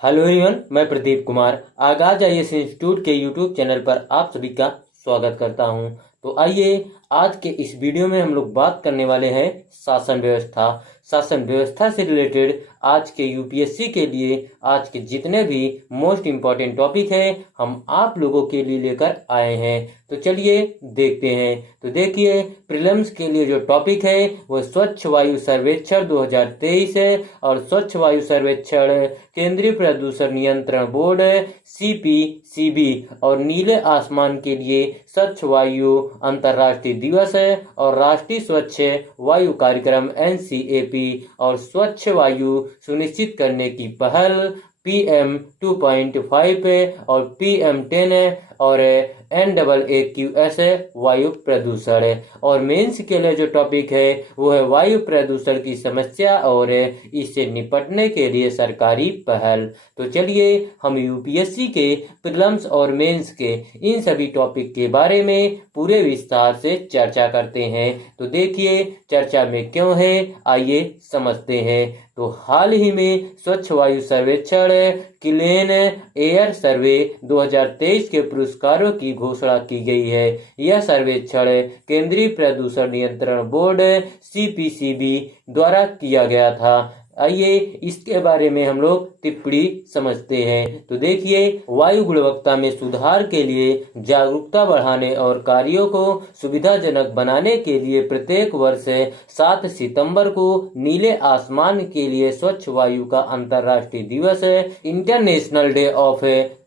Hello everyone, मैं प्रदीप कुमार आगाज IAS institute के यूट्यूब चैनल पर आप सभी का स्वागत करता हूं। तो आइए आज के इस वीडियो में हम लोग बात करने वाले हैं शासन व्यवस्था। शासन व्यवस्था से रिलेटेड आज के यूपीएससी के लिए आज के जितने भी मोस्ट इम्पॉर्टेंट टॉपिक हैं हम आप लोगों के लिए लेकर आए हैं। तो चलिए देखते हैं। तो देखिए, प्रीलिम्स के लिए जो टॉपिक है वो स्वच्छ वायु सर्वेक्षण 2023 है और स्वच्छ वायु सर्वेक्षण केंद्रीय प्रदूषण नियंत्रण बोर्ड सीपीसीबी और नीले आसमान के लिए स्वच्छ वायु अंतर्राष्ट्रीय दिवस है और राष्ट्रीय स्वच्छ वायु कार्यक्रम एनसीएपी और स्वच्छ वायु सुनिश्चित करने की पहल PM 2.5 और PM 10 और NAAQS वायु प्रदूषण और मेंस के लिए जो टॉपिक है वो है वायु प्रदूषण की समस्या और इससे निपटने के लिए सरकारी पहल। तो चलिए हम यूपीएससी के प्रीलिम्स और मेंस के इन सभी टॉपिक के बारे में पूरे विस्तार से चर्चा करते हैं। तो देखिए चर्चा में क्यों है, आइए समझते हैं। तो हाल ही में स्वच्छ वायु सर्वेक्षण क्लीन एयर सर्वे 2023 के पुरस्कारों की घोषणा की गई है। यह सर्वेक्षण केंद्रीय प्रदूषण नियंत्रण बोर्ड सीपीसीबी द्वारा किया गया था। आइए इसके बारे में हम लोग टिप्पणी समझते हैं। तो देखिए, वायु गुणवत्ता में सुधार के लिए जागरूकता बढ़ाने और कार्यों को सुविधाजनक बनाने के लिए प्रत्येक वर्ष 7 सितंबर को नीले आसमान के लिए स्वच्छ वायु का अंतर्राष्ट्रीय दिवस international day of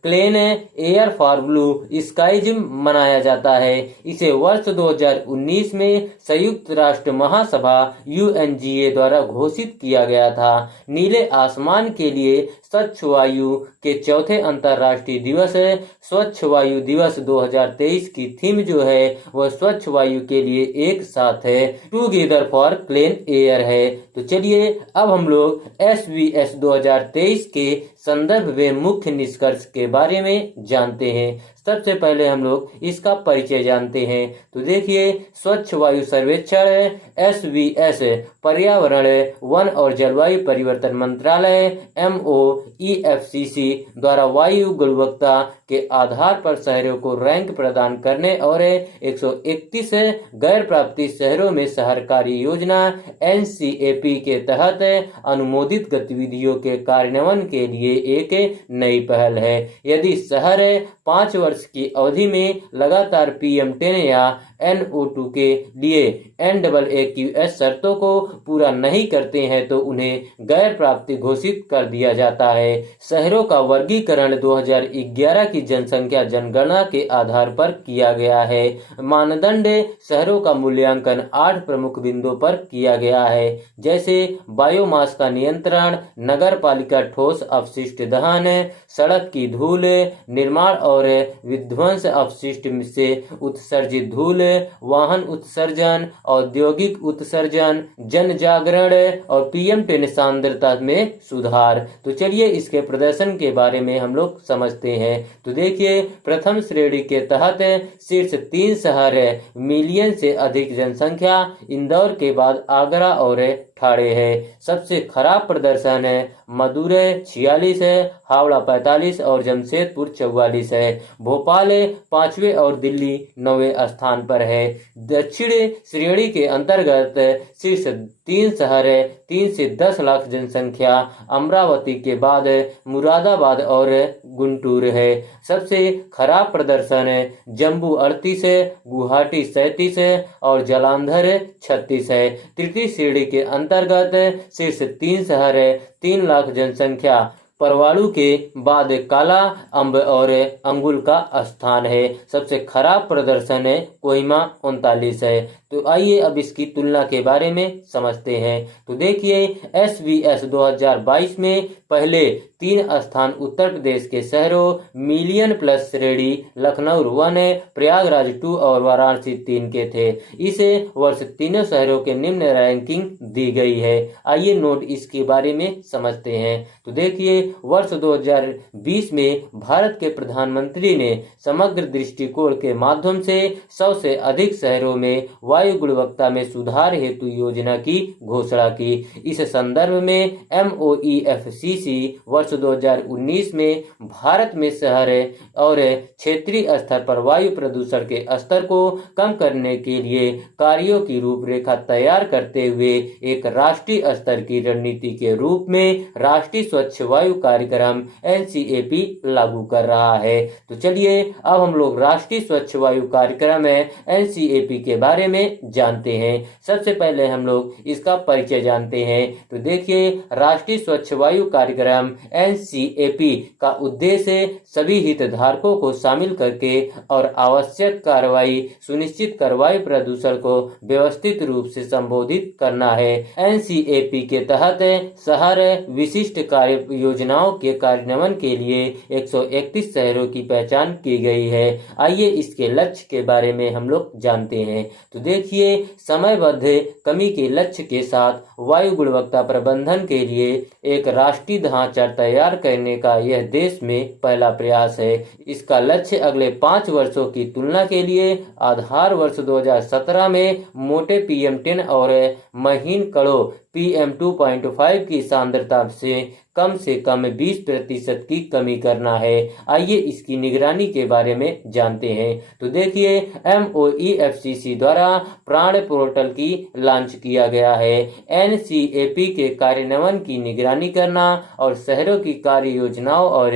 clean air for blue skies मनाया जाता है। इसे वर्ष 2019 में संयुक्त राष्ट्र महासभा UNGA द्वारा घोषित किया गया था। नीले आसमान के लिए स्वच्छ वायु के चौथे अंतर्राष्ट्रीय दिवस स्वच्छ वायु दिवस 2023 की थीम जो है वह स्वच्छ वायु के लिए एक साथ है, टुगेदर फॉर क्लीन एयर है। तो चलिए अब हम लोग SVS 2023 के संदर्भ में मुख्य निष्कर्ष के बारे में जानते हैं। सबसे पहले हम लोग इसका परिचय जानते हैं। तो देखिए, स्वच्छ वायु सर्वेक्षण SVS पर्यावरण, वन और जलवायु परिवर्तन मंत्रालय MOEFCC द्वारा वायु गुणवत्ता के आधार पर शहरों को रैंक प्रदान करने और 131 गैर प्राप्ति शहरों में शहर कार्य योजना NCAP के तहत अनुमोदित गतिविधियों के कार्यान्वयन के लिए एक नई पहल है। यदि शहर 5 वर्ष की अवधि में लगातार PM 10 या NO2 के लिए NAAQS शर्तों को पूरा नहीं करते हैं तो उन्हें गैर प्राप्ति घोषित कर दिया जाता है। शहरों का वर्गीकरण 2011 की जनसंख्या जनगणना के आधार पर किया गया है। मानदंड शहरों का मूल्यांकन 8 प्रमुख बिंदुओं पर किया गया है, जैसे बायोमास का नियंत्रण, नगर पालिका ठोस अपशिष्ट दहन, सड़क की धूल, निर्माण और विध्वंस अपशिष्ट से उत्सर्जित धूल, वाहन उत्सर्जन, औद्योगिक उत्सर्जन, जन जागरण और PM 10 सांद्रता में सुधार। तो चलिए इसके प्रदर्शन के बारे में हम लोग समझते हैं। तो देखिए, प्रथम श्रेणी के तहत शीर्ष 3 शहर मिलियन से अधिक जनसंख्या, इंदौर के बाद आगरा और ठाणे है। सबसे खराब प्रदर्शन है मदुरै 46 है, हावड़ा 45 और जमशेदपुर 44 है। भोपाल 5वें और दिल्ली 9वें स्थान पर है। दक्षिण श्रेणी के अंतर्गत शीर्ष 3 शहर 3 से 10 लाख जनसंख्या, अमरावती के बाद मुरादाबाद और गुंटूर है। सबसे खराब प्रदर्शन जम्मू 38 है, गुवाहाटी 37 है और जालंधर 36 है। तृतीय श्रेणी के अंतर्गत शीर्ष 3 शहर 3 लाख जनसंख्या, परवाणु के बाद काला अम्ब और अंगुल का स्थान है। सबसे खराब प्रदर्शन कोहिमा 39 है। तो आइए अब इसकी तुलना के बारे में समझते हैं। तो देखिए, SVS 2022 में पहले 3 स्थान उत्तर प्रदेश के शहरों मिलियन प्लस श्रेणी लखनऊ 1, प्रयागराज 2 और वाराणसी 3 के थे। इसे वर्ष तीनों शहरों के निम्न रैंकिंग दी गई है। आइए नोट इसके बारे में समझते हैं। तो देखिए, वर्ष 2020 में भारत के प्रधानमंत्री ने समग्र दृष्टिकोण के माध्यम से 100 से अधिक शहरों में वायु वायु गुणवत्ता में सुधार हेतु योजना की घोषणा की। इस संदर्भ में MOEFCC वर्ष 2019 में भारत में शहर और क्षेत्रीय स्तर पर वायु प्रदूषण के स्तर को कम करने के लिए कार्यों की रूपरेखा तैयार करते हुए एक राष्ट्रीय स्तर की रणनीति के रूप में राष्ट्रीय स्वच्छ वायु कार्यक्रम NCAP लागू कर रहा है। तो चलिए अब हम लोग राष्ट्रीय स्वच्छ वायु कार्यक्रम NCAP के बारे में जानते हैं। सबसे पहले हम लोग इसका परिचय जानते हैं। तो देखिए, राष्ट्रीय स्वच्छ वायु कार्यक्रम NCAP का उद्देश्य सभी हितधारकों को शामिल करके और आवश्यक कार्रवाई सुनिश्चित कर वायु प्रदूषण को व्यवस्थित रूप से संबोधित करना है। NCAP के तहत शहर विशिष्ट कार्य योजनाओं के कार्यान्वयन के लिए 131 शहरों की पहचान की गई है। आइए इसके लक्ष्य के बारे में हम लोग जानते हैं। तो देखिए, समयबद्ध कमी के लक्ष्य के साथ वायु गुणवत्ता प्रबंधन के लिए एक राष्ट्रीय ढांचा तैयार करने का यह देश में पहला प्रयास है। इसका लक्ष्य अगले 5 वर्षों की तुलना के लिए आधार वर्ष 2017 में मोटे PM10 और महीन कणों PM2.5 की सांद्रता से कम 20% की कमी करना है। आइए इसकी निगरानी के बारे में जानते हैं। तो देखिए, MOEFCC द्वारा प्राण पोर्टल की लॉन्च किया गया है। NCAP के कार्यान्वयन की निगरानी करना और शहरों की कार्य योजनाओं और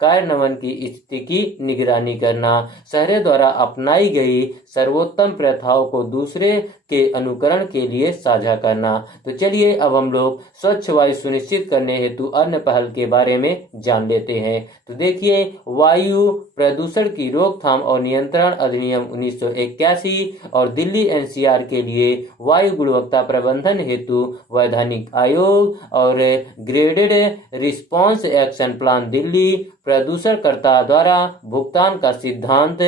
कार्यान्वयन की स्थिति की निगरानी करना, शहरों द्वारा अपनाई गई सर्वोत्तम प्रथाओं को दूसरे के अनुकरण के लिए साझा करना। तो चलिए अब हम लोग स्वच्छ वायु सुनिश्चित करने हेतु अन्य पहल के बारे में जान लेते हैं। तो देखिए, वायु प्रदूषण की रोकथाम और नियंत्रण अधिनियम 1981 और दिल्ली NCR के लिए वायु गुणवत्ता प्रबंधन हेतु वैधानिक आयोग और graded response action plan Delhi प्रदूषणकर्ता द्वारा भुगतान का सिद्धांत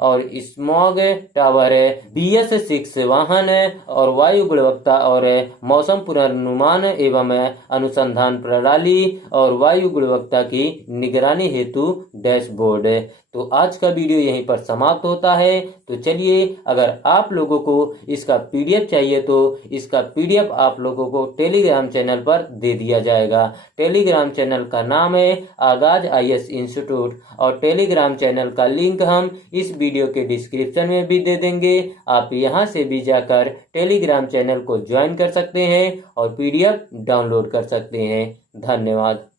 और स्मॉग टावर BS6 वाहन और वायु गुणवत्ता और मौसम पूर्वानुमान एवं अनुसंधान प्रणाली और वायु गुणवत्ता की निगरानी हेतु डैशबोर्ड। तो आज का वीडियो यहीं पर समाप्त होता है। तो चलिए, अगर आप लोगों को इसका PDF चाहिए तो इसका PDF आप लोगों को टेलीग्राम चैनल पर दे दिया जाएगा। टेलीग्राम चैनल का नाम है आगाज IAS इंस्टीट्यूट और टेलीग्राम चैनल का लिंक हम इस वीडियो के डिस्क्रिप्शन में भी दे देंगे। आप यहाँ से भी जाकर टेलीग्राम चैनल को ज्वाइन कर सकते हैं और PDF डाउनलोड कर सकते हैं। धन्यवाद।